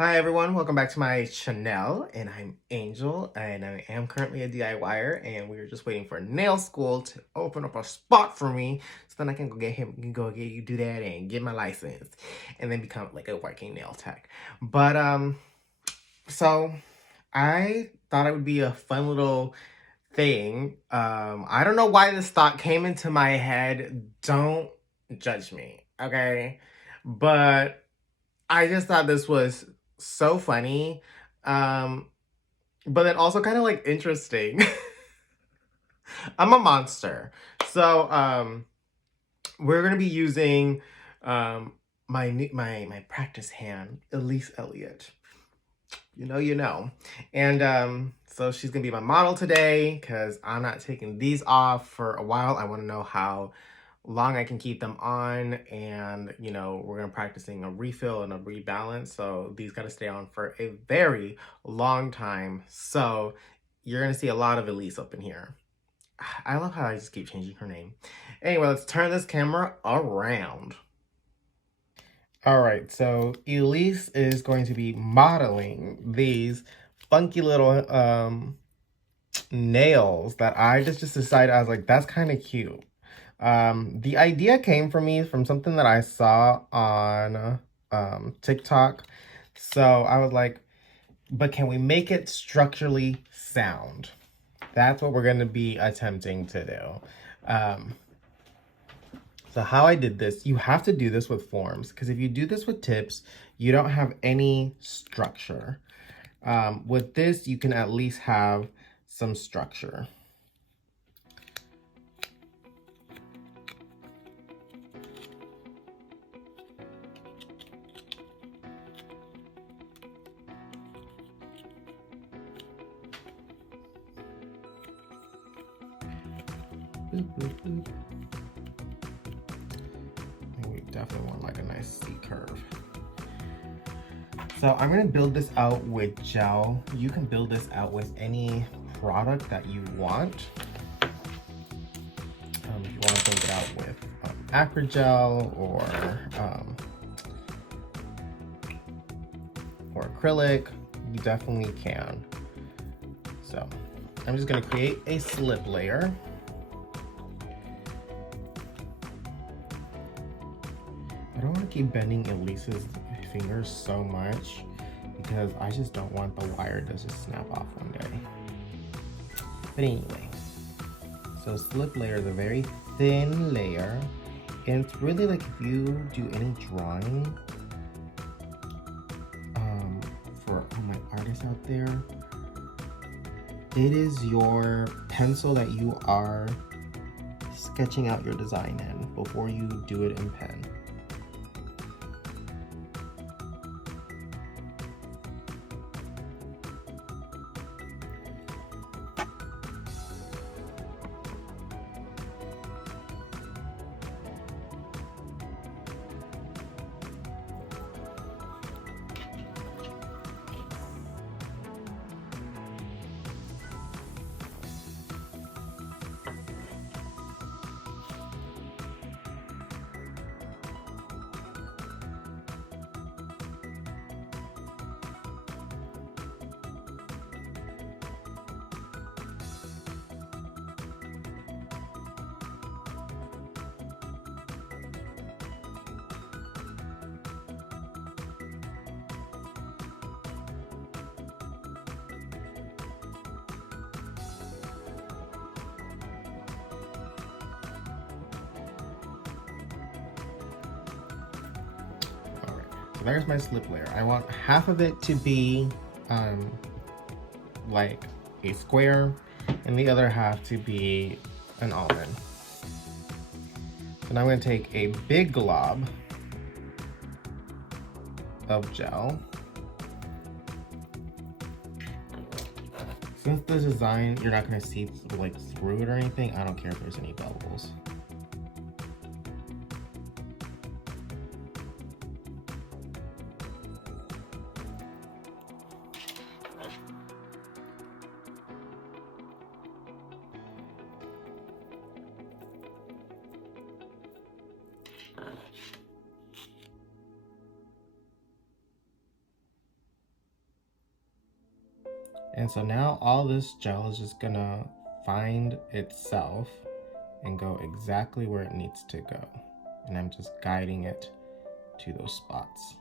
Hi everyone, welcome back to my channel, and I'm Angel, and I am currently a DIYer, and we are just waiting for nail school to open up a spot for me, so then I can go get you do that and get my license, and then become like a working nail tech. But so I thought it would be a fun little thing. I don't know why this thought came into my head. Don't judge me, okay? But I just thought this was so funny. Um, but then also kind of like interesting. I'm a monster. So we're gonna be using um my practice hand, Elise Elliott. You know. And so she's gonna be my model today because I'm not taking these off for a while. I want to know how long I can keep them on, and we're gonna practicing a refill and a rebalance, so these gotta stay on for a very long time. So you're gonna see a lot of Elise up in here. I love how I just keep changing her name. Anyway, let's turn this camera around. All right, so Elise is going to be modeling these funky little nails that I just decided, I was like, that's kind of cute. The idea came from me from something that I saw on TikTok. So I was like, but can we make it structurally sound? That's what we're going to be attempting to do. So how I did this, you have to do this with forms, because if you do this with tips, you don't have any structure. With this, you can at least have some structure. Boop, boop, boop. We definitely want like a nice C curve. So I'm gonna build this out with gel. You can build this out with any product that you want. If you want to build it out with acrygel or acrylic, you definitely can. So I'm just gonna create a slip layer. I don't want to keep bending Elise's fingers so much because I just don't want the wire to just snap off one day. But anyway, so slip layer is a very thin layer, and it's really like if you do any drawing for all my artists out there, it is your pencil that you are sketching out your design in before you do it in pen. So there's my slip layer. I want half of it to be like a square and the other half to be an almond. So now I'm going to take a big glob of gel. Since the design, you're not going to see like through it or anything, I don't care if there's any bubbles. And so now all this gel is just gonna find itself and go exactly where it needs to go. And I'm just guiding it to those spots.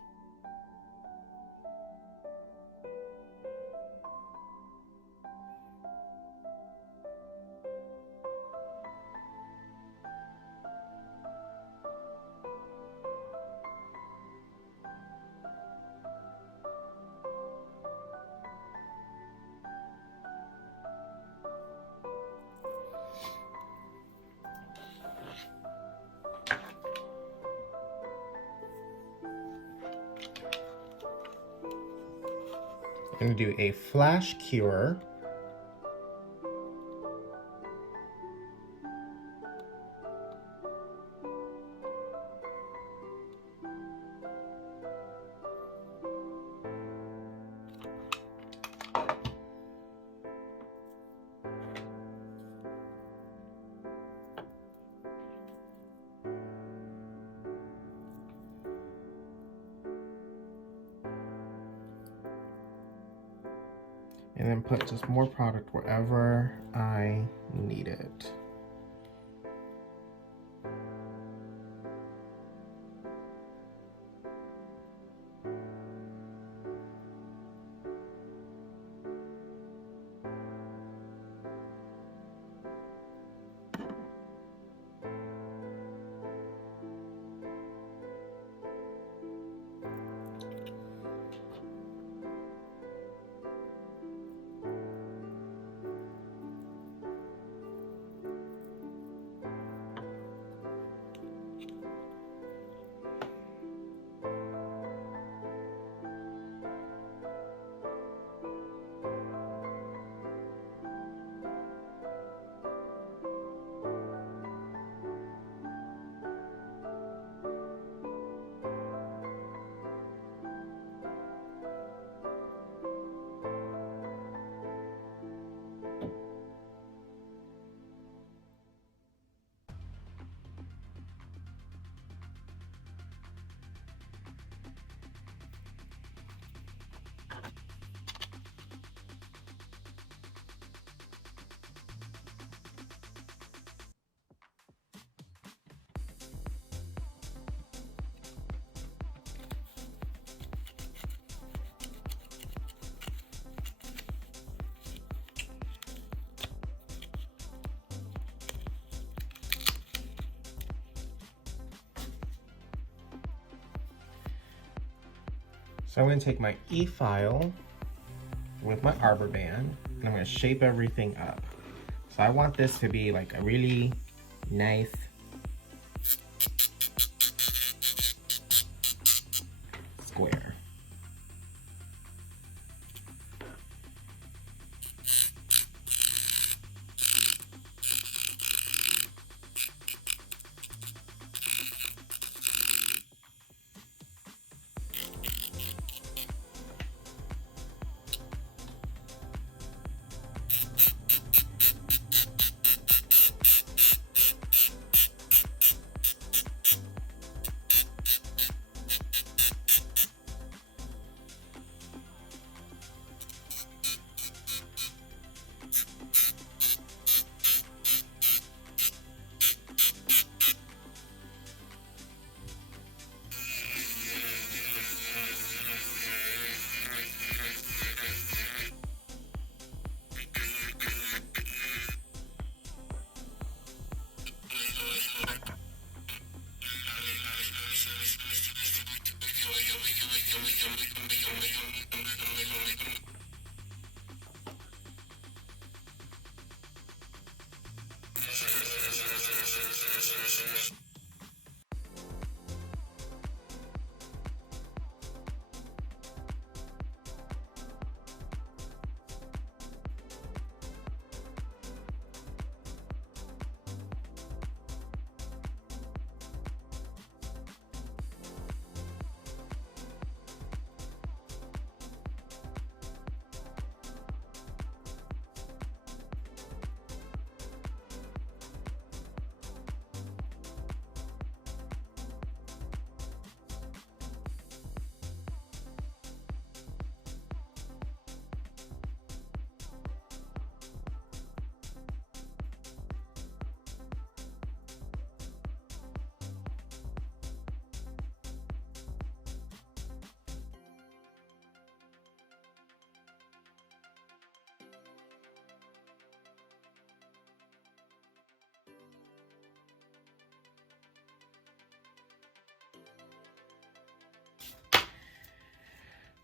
I'm gonna do a flash cure. And then put just more product wherever I need it. So I'm going to take my E-file with my arbor band and I'm going to shape everything up. So I want this to be like a really nice square.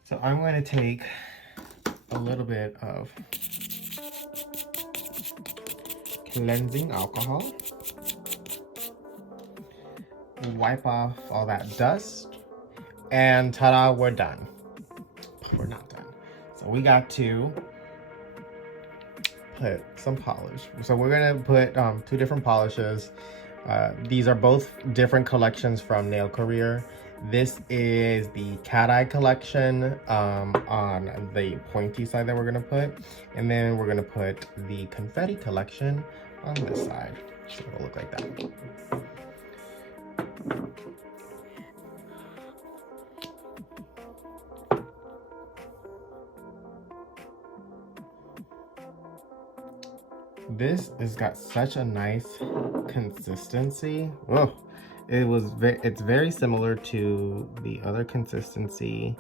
So I'm going to take a little bit of cleansing alcohol, wipe off all that dust, and ta-da, we're done. We're not done. So we got to put some polish. So we're gonna put 2 different polishes. These are both different collections from Nail Career. This is the cat eye collection on the pointy side that we're gonna put, and then we're gonna put the confetti collection on this side. So it'll look like that. This has got such a nice consistency. Oh, it's very similar to the other consistency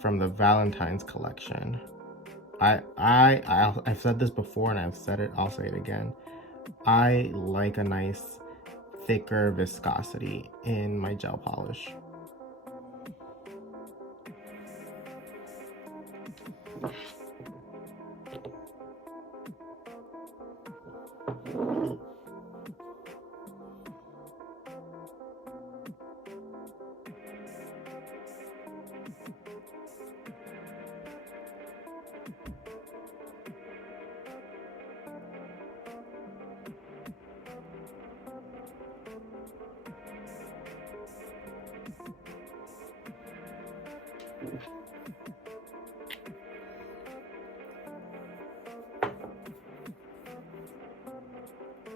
from the Valentine's collection. I've said this before and I've said it, I'll say it again. I like a nice thicker viscosity in my gel polish.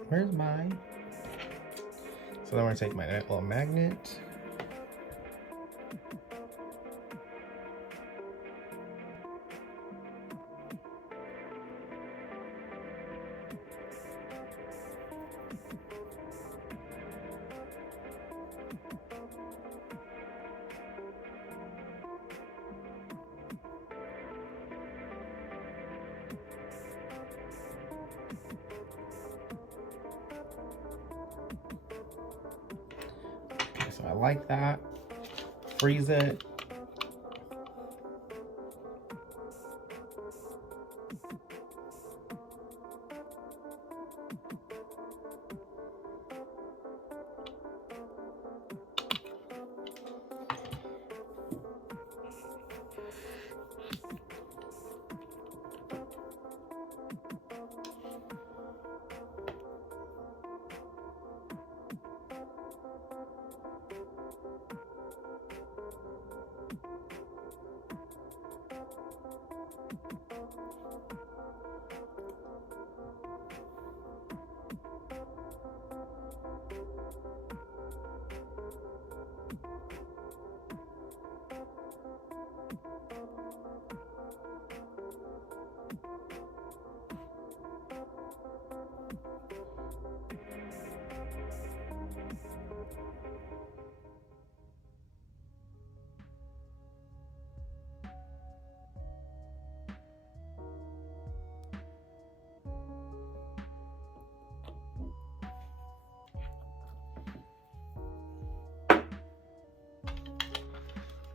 Where's mine? So then we're gonna take my little magnet. So I like that. Freeze it.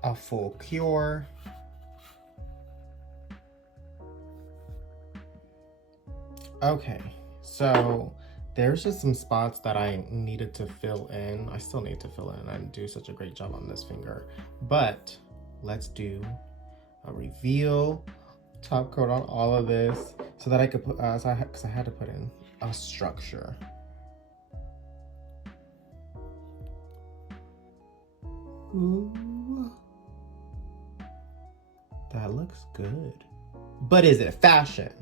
A full cure. Okay, so there's just some spots that I needed to fill in. I still need to fill in. I didn't do such a great job on this finger, but let's do a reveal top coat on all of this so that I could put, because I had to put in a structure. Ooh. That looks good. But is it fashion?